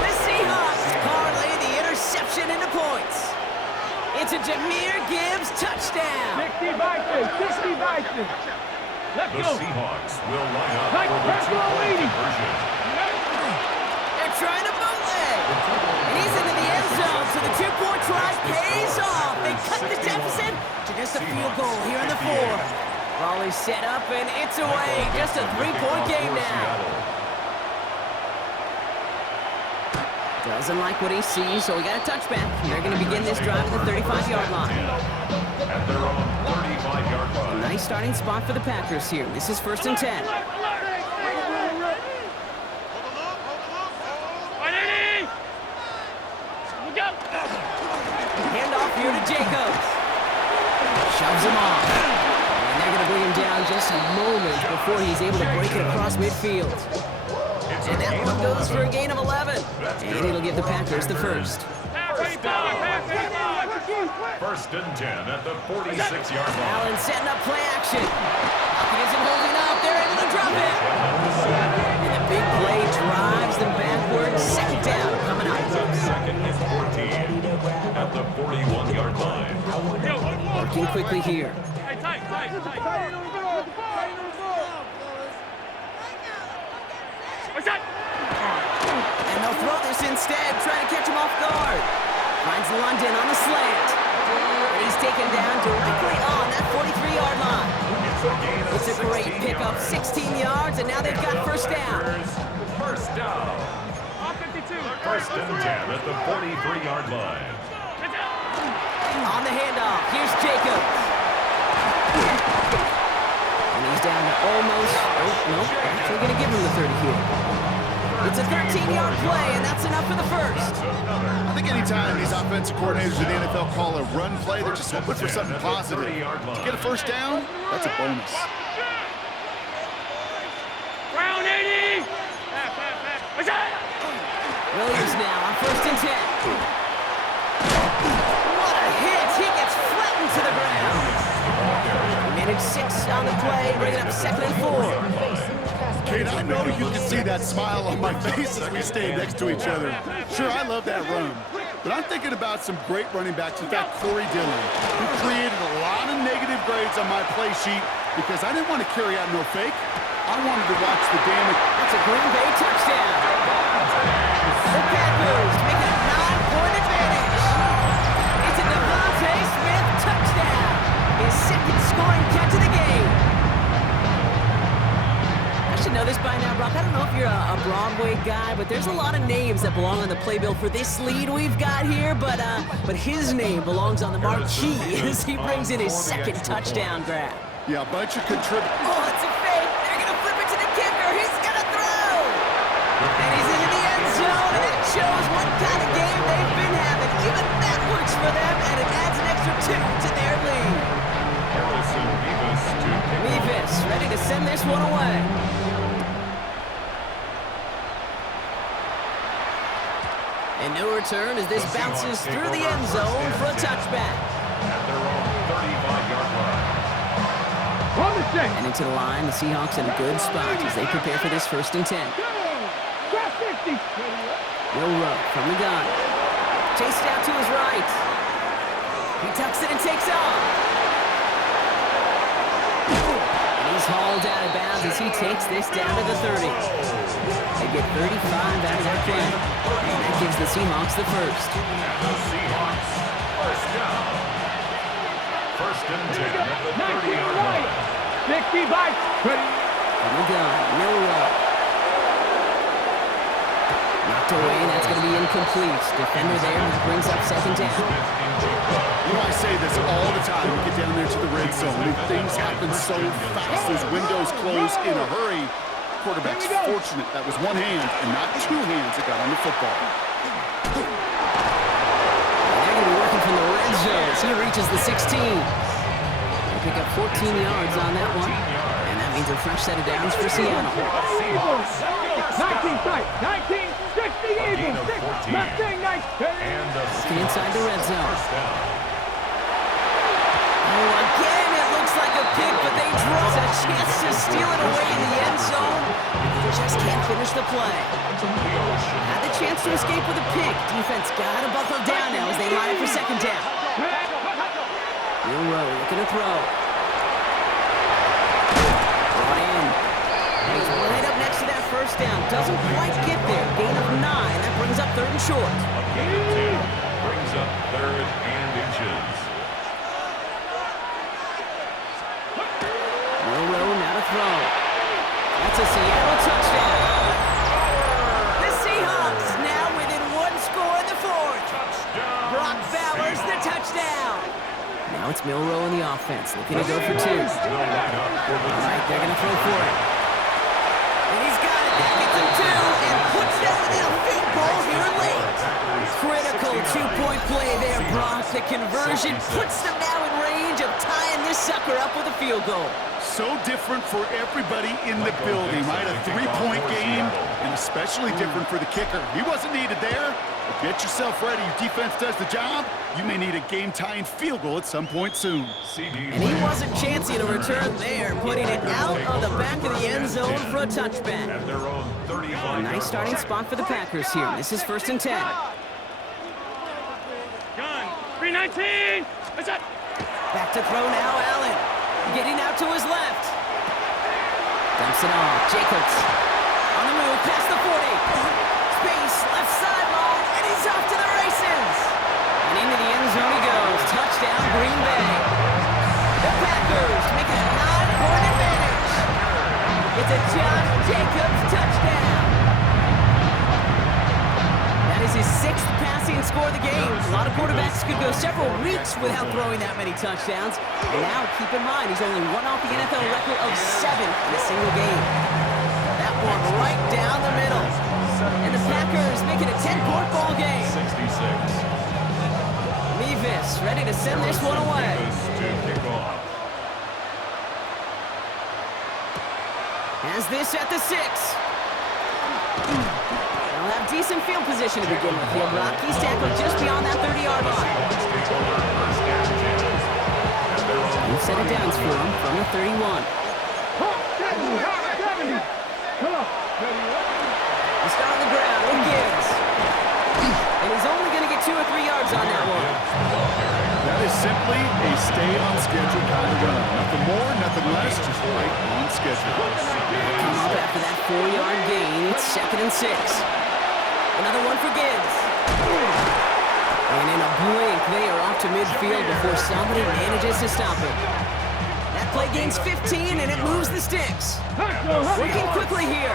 The Seahawks parlay the interception into points. It's a Jahmyr Gibbs touchdown. 60 Vikings, 60 Vikings. Let's The go. Seahawks will line up Like for the Red Bull two-point leading. conversion. They're trying to bootleg. And he's into the end zone, so the two-point try pays off. They cut the deficit to just a field goal here in the fourth. Ball is set up, and it's away. Just a three-point game now. Doesn't like what he sees, so we got a touchback. They're going to begin this drive at the 35-yard line. At their own 35-yard A line. nice starting spot for the Packers here. This is first and 10. Handoff here to Jacobs. Shoves him off. And they're going to bring him down just a moment before he's able to break it across midfield. And that one goes for a gain of 11. And it'll give the Packers the first. First and 10 at the 46-yard line. Allen setting up play action. Hopkins isn't holding up. They're able to drop it. And the big play drives them backwards. Second down coming up. Second and 14 at the 41-yard line. Working quickly here. And they'll throw this instead, trying to catch him off guard. Finds London on the slant. And he's taken down directly on that 43-yard line. It's a great pickup, 16 yards, and now they've got first down. First down. First and 10 at the 43-yard line. On the handoff, here's Jacobs. And he's down to almost, nope, actually going to give him the 30 here. It's a 13-yard play, and that's enough for the first. I think anytime these offensive coordinators in the NFL call a run play, they're just hoping for something positive. To get a first down, that's a bonus. Round 80. Williams now on first and 10. What a hit! He gets flattened to the ground. He managed 6 on the play, bringing up second and 4. Kate, I know you can see that smile on my face as we stand next to each other. Sure, I love that run. But I'm thinking about some great running backs. In fact, Corey Dillon, who created a lot of negative grades on my play sheet because I didn't want to carry out no fake. I wanted to watch the damage. That's a Green Bay touchdown. The Packers make it a 9-point advantage. It's a Devontae Smith touchdown. His second scoring catch of the game. I should know this by now, Brock. I don't know if you're a Broadway guy, but there's a lot of names that belong on the playbill for this lead we've got here, but his name belongs on the marquee as he brings in his second touchdown grab. Yeah, a bunch of contributors. Oh, it's a fake. They're going to flip it to the kicker. He's going to throw. And he's into the end zone, and it shows what kind of game they've been having. Even that works for them, and it adds an extra 2 to their lead. Harrison Beavis to kick off. Beavis ready to send this one away. And no return as this bounces through the end zone for a touchback. At their own 35-yard line. And into the line, the Seahawks in a good spot as they prepare for this first and 10. Will Rowe from the gun. Chased out to his right. He tucks it and takes off. And he's hauled out of bounds as he takes this down to the 30. They get 35 out of that play. And that gives the Seahawks the first. And the Seahawks first down. First and 10 at the 19 30-yard right. line. 60 bites. Ready. From the gun, Milrow. Knocked away, that's going to be incomplete. Defender there, which brings up second down. You know, I say this all the time. We get down there to the red zone. And things happen so fast. Those windows close in a hurry. Quarterback's fortunate that was one hand and not two hands that got on the football. They're going to be working from the red zone as he reaches the 16. They pick up 14 yards on that one. And that means a fresh set of downs for Seattle. 19 tight. 19. 60 Eagles. Left thing, nice. Looking inside the red zone. First down. Oh, again, it looks like a pick, but they draw a chance to steal it away in the end zone. They just can't finish the play. Had the chance to escape with a pick. Defense got to buckle down now as they line up for second down. Milrow looking to throw. Brought in. He's right up next to that first down. Doesn't quite get there. Gain of 9. That brings up third and short. A gain of 10 brings up third and inches. Milrow now to throw. That's a Seattle touchdown. The Seahawks now within one score in the fourth. Brock Bowers the touchdown. Now it's Milrow in the offense, looking to go for 2. All right, they're going to throw for it. And he's got it. That gets him 2 and puts them within a field goal here late. Critical two-point play there, Brock. The conversion puts them now in range of tying this sucker up with a field goal. So different for everybody in the building, right? A three-point game, and especially different for the kicker. He wasn't needed there. But get yourself ready. Your defense does the job. You may need a game-tying field goal at some point soon. And he wasn't chancing a return there, putting it out on the back of the end zone for a touchback. At their own 35. A nice starting spot for the Packers here. This is first and 10. Gun. 319. What's up? Back to throw now, Allen. Getting out to his left. Dumps it off. Jacobs on the move past the 40. Space, left sideline, and he's off to the races. And into the end zone he goes. Touchdown, Green Bay. The Packers make it a 9-point advantage. It's a Josh Jacobs touchdown. That is his 6th passing score of the game. A lot of quarterbacks could go several weeks without throwing that many touchdowns. And now, keep in mind, he's only one off the NFL record of 7 in a single game. That one right down the middle. And the Packers make it a 10-point ball game. 66. Levis ready to send this one away. To kick off. Has this at the 6. They'll have decent field position to begin with here, Brock. He's tackled just beyond that 30-yard line. New set of downs for him from the 31. 70. Come on. They start on the ground with Gibbs. And he's only going to get 2 or 3 yards on that one. That is simply a stay-on-schedule kind of run. Nothing more, nothing less, just right on schedule. Come up after that 4-yard gain. It's second and 6. Another one for Gibbs. And in a blink, they are off to midfield before somebody manages to stop him. That play gains 15, and it moves the sticks. Working quickly here.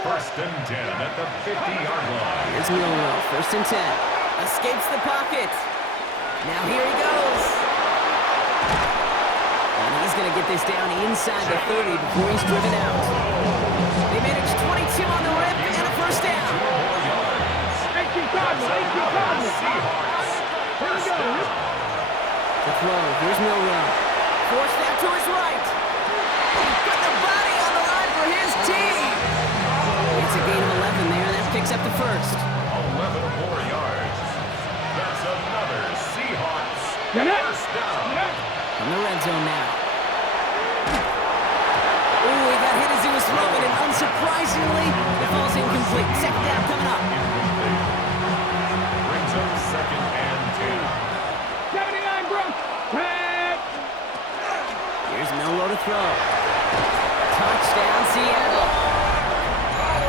First and 10 at the 50-yard line. Here's Milrow, first and 10. Escapes the pocket. Now here he goes. And he's going to get this down inside the 30 before he's driven out. They manage 22 on the rip and a first down. 18 Cardinals. First down. The throw, here's Milrow. Forced that to his right. Put the body on the line for his team. It's a gain of 11 there, and that picks up the first. 11 more yards. That's another Seahawks first down. From the red zone now. Ooh, he got hit as he was throwing, and unsurprisingly, it falls incomplete. Second down coming up. Brings up second and 10. 79 Brook. Here's Milrow to throw. Touchdown, Seattle.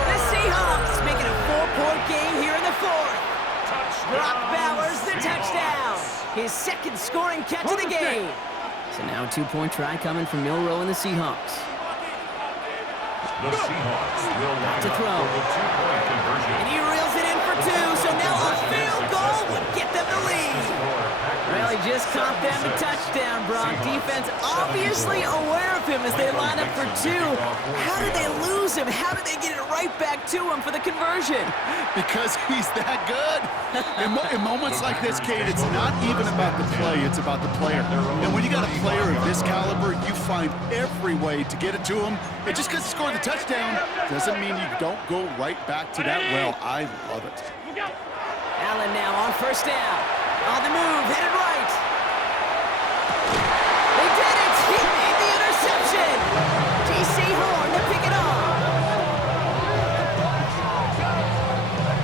The Seahawks making a 4-point game here in the fourth. Brock Bowers, the touchdown. His second second scoring catch of the game. So now a two-point try coming from Milroe and the Seahawks. The Seahawks will line To up throw. for the two-point conversion. And he reels it in for two, so now a field goal would get them the lead. Well, he just caught them the touchdown, Brock. Defense obviously aware of him as they line up for two. How did they lose him? How did they get it right back to him for the conversion? Because he's that good. In moments like this, Kate, it's not even about the play, it's about the player. And when you got a player of this caliber, you find every way to get it to him. And just because he scored the touchdown doesn't mean you don't go right back to that well. I love it. Allen now on first down. On the move, headed right. They did it! He made the interception! J.C. Horn to pick it off.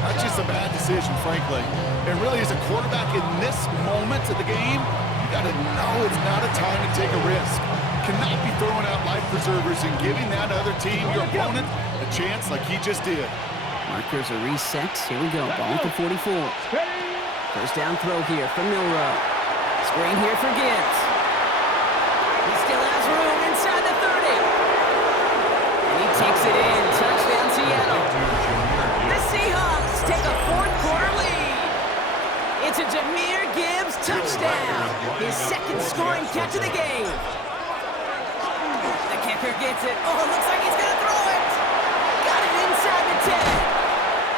That's just a bad decision, frankly. And really, as a quarterback in this moment of the game, you got to know it's not a time to take a risk. Cannot be throwing out life preservers and giving that other team, your opponent, a chance like he just did. Markers are reset. Here we go. Ball at the 44. First down throw here from Milroe. Screen here for Gibbs. He still has room inside the 30. And he takes it in. Touchdown, Seattle. The Seahawks take a fourth-quarter lead. It's a Jahmyr Gibbs touchdown. His second scoring catch of the game. The kicker gets it. Oh, it looks like he's going to throw it. Got it inside the 10.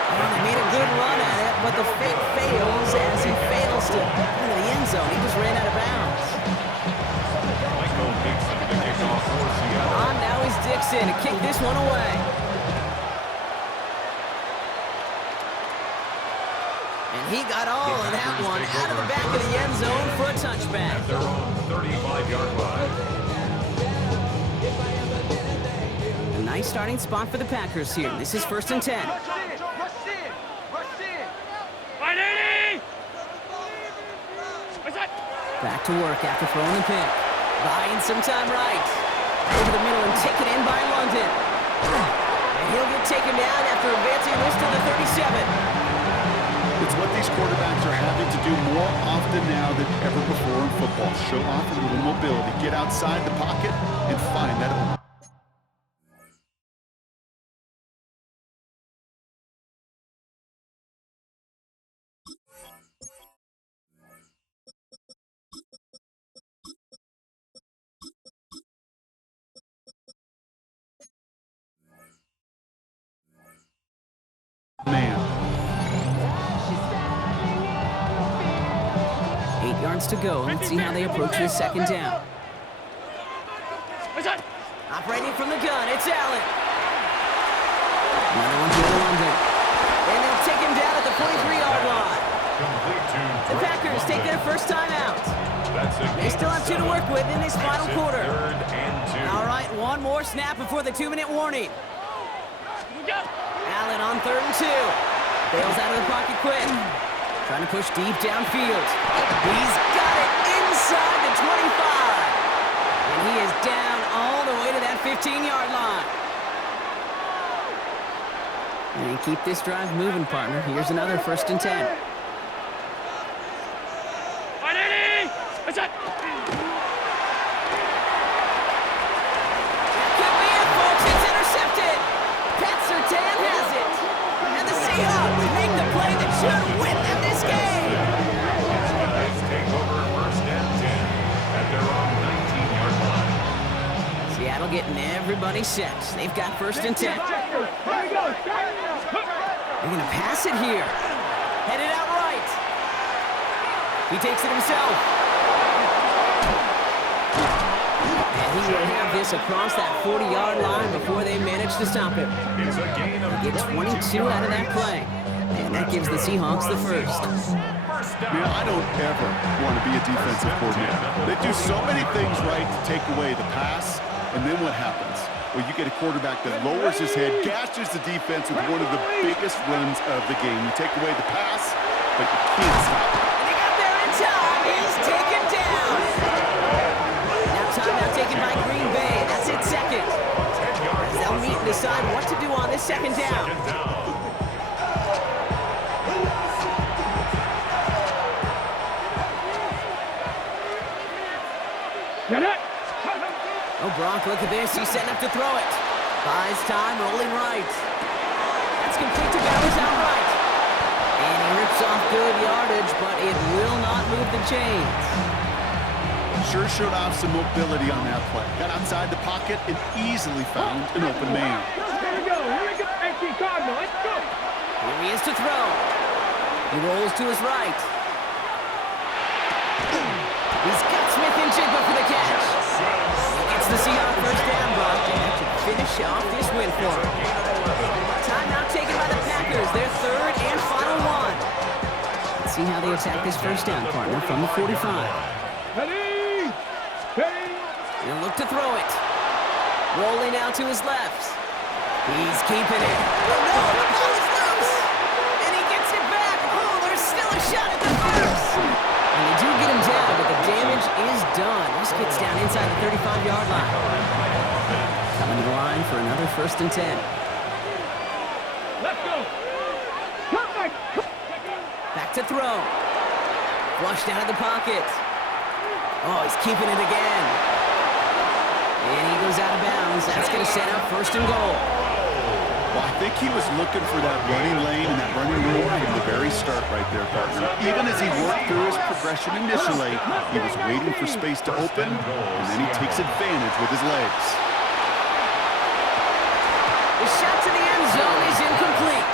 Well, they made a good run at it, but the fake fails as he fails to into the end zone. He just ran out of bounds. Michael Dixon to kick off for Seattle. Now is Dixon to kick this one away. And he got all of that one out of the back of the end zone for a touchback. At their own 35-yard line. A nice starting spot for the Packers here. This is 1st and 10. Back to work after throwing the pick. Buying some time right. Over the middle and taken in by London. And he'll get taken down after advancing this to the 37. It's what these quarterbacks are having to do more often now than ever before in football. Show off a little mobility. Get outside the pocket and find that open. Man. 8 yards to go. Let's see how they approach this second down. Operating from the gun, it's Allen. Another one here to London. And they'll take him down at the 43-yard line. The Packers take their first time out. They still have 2 to work with in this final quarter. All right, one more snap before the 2-minute warning. Allen on 3rd and 2. Bails out of the pocket quick. Trying to push deep downfield. He's got it inside the 25. And he is down all the way to that 15-yard line. And keep this drive moving, partner. Here's another 1st and 10. Getting everybody set. They've got 1st and 10. They're going to pass it here. Headed out right. He takes it himself. And he will have this across that 40-yard line before they manage to stop him. Get 22 out of that play. And that gives the Seahawks the first. Man, I don't ever want to be a defensive coordinator. They do so many things right to take away the pass. And then what happens? Well, you get a quarterback that lowers his head, gashes the defense with one of the biggest runs of the game. You take away the pass, but you can't stop it. And he got there in time. He's taken down. Now timeout taken by Green Bay. That's it, second. As they'll meet and decide what to do on this second down. look at this. He's setting up to throw it. Buys time, rolling right. That's complete to Bowers outright. And he rips off good yardage, but it will not move the chains. Sure showed off some mobility on that play. Got outside the pocket and easily found an open man. Here we go. Empty Cardinal, let's go. Here he is to throw. He rolls to his right. He's got Smith and Jigba for the catch. He gets the Seahawks first down, Brock, and that should finish off this win for him. Timeout taken by the Packers, their third and final one. Let's see how they attack this first down, partner, from the 45. Ready? Ready? He'll look to throw it. Rolling out to his left. He's keeping it. Oh, no, the ball is loose. And he gets it back. Oh, there's still a shot at the first. And they do get him down, but the damage is done. This gets down inside the 35-yard line. Coming to the line for another 1st and 10. Let's go. Come back. Back to throw. Flushed out of the pocket. Oh, he's keeping it again. And he goes out of bounds. That's going to set up 1st and goal. Well, I think he was looking for that running lane and that running room from the very start right there, partner. Even as he worked through his progression initially, he was waiting for space to open, and then he takes advantage with his legs. The shot to the end zone is incomplete.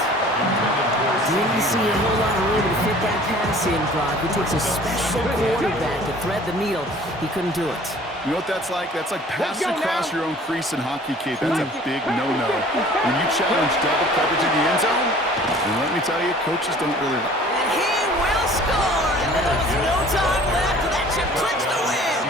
Didn't see a whole lot of room to fit that pass in, Brock. It takes a special quarterback to thread the needle. He couldn't do it. You know what that's like? That's like passing across your own crease in hockey, Kate. That's a big no-no. When you challenge double coverage in the end zone, and let me tell you, coaches don't really like it. And he will score! And there's no time left. That should clinch the win!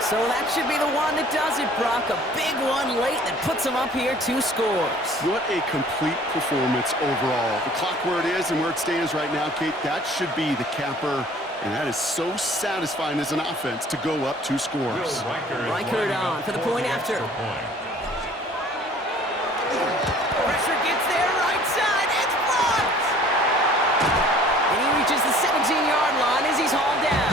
So that should be the one that does it, Brock. A big one late that puts him up here 2 scores. What a complete performance overall. The clock where it is and where it stands right now, Kate, that should be the capper. And that is so satisfying as an offense to go up 2 scores. Reichert on for the point after. Pressure gets there, right side, it's blocked! And he reaches the 17-yard line as he's hauled down.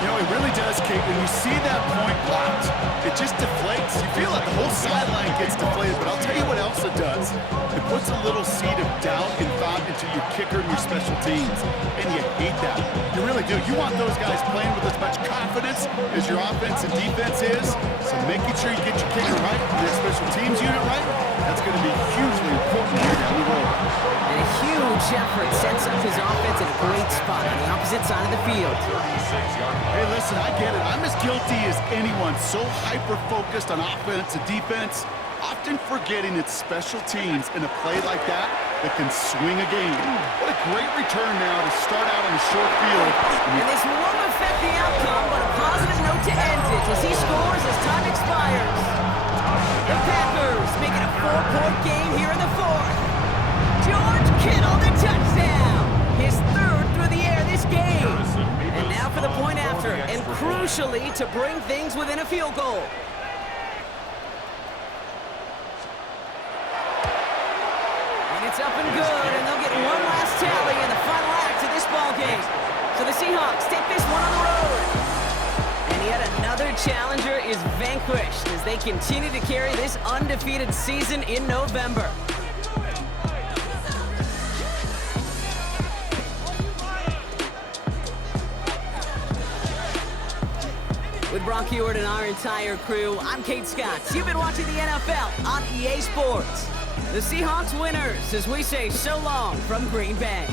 You know, it really does, Kate. When you see that point blocked, it just deflates. You feel like the whole sideline gets deflated, but I'll tell you what else it does. It puts a little seed of doubt and thought into your kicker and your special teams, and you hate that. You really do. You want those guys playing with as much confidence as your offense and defense is, so making sure you get your kicker right and your special teams unit right, that's going to be hugely important here down the road. And a huge effort sets up his offense in a great spot on the opposite side of the field. Hey, listen, I get it. I'm as guilty as anyone. So hyper-focused on offense and defense, often forgetting it's special teams in a play like that can swing a game. What a great return now to start out on a short field. And this won't affect the outcome, but a positive note to end it as he scores as time expires. The Packers make it a 4-point game here in the 4th. George Kittle, the touchdown. His 3rd through the air this game. And now for the point after, and crucially to bring things within a field goal. And it's up and good, and they'll get one last tally in the final act of this ball game. So the Seahawks take this one on the road. And yet another challenger is vanquished as they continue to carry this undefeated season in November. With Brock Ewart and our entire crew, I'm Kate Scott. You've been watching the NFL on EA Sports. The Seahawks winners as we say so long from Green Bay.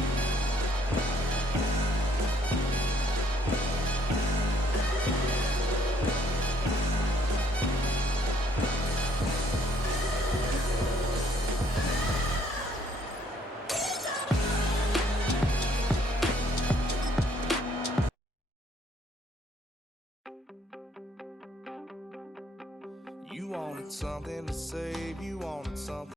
You wanted something to save, you wanted something.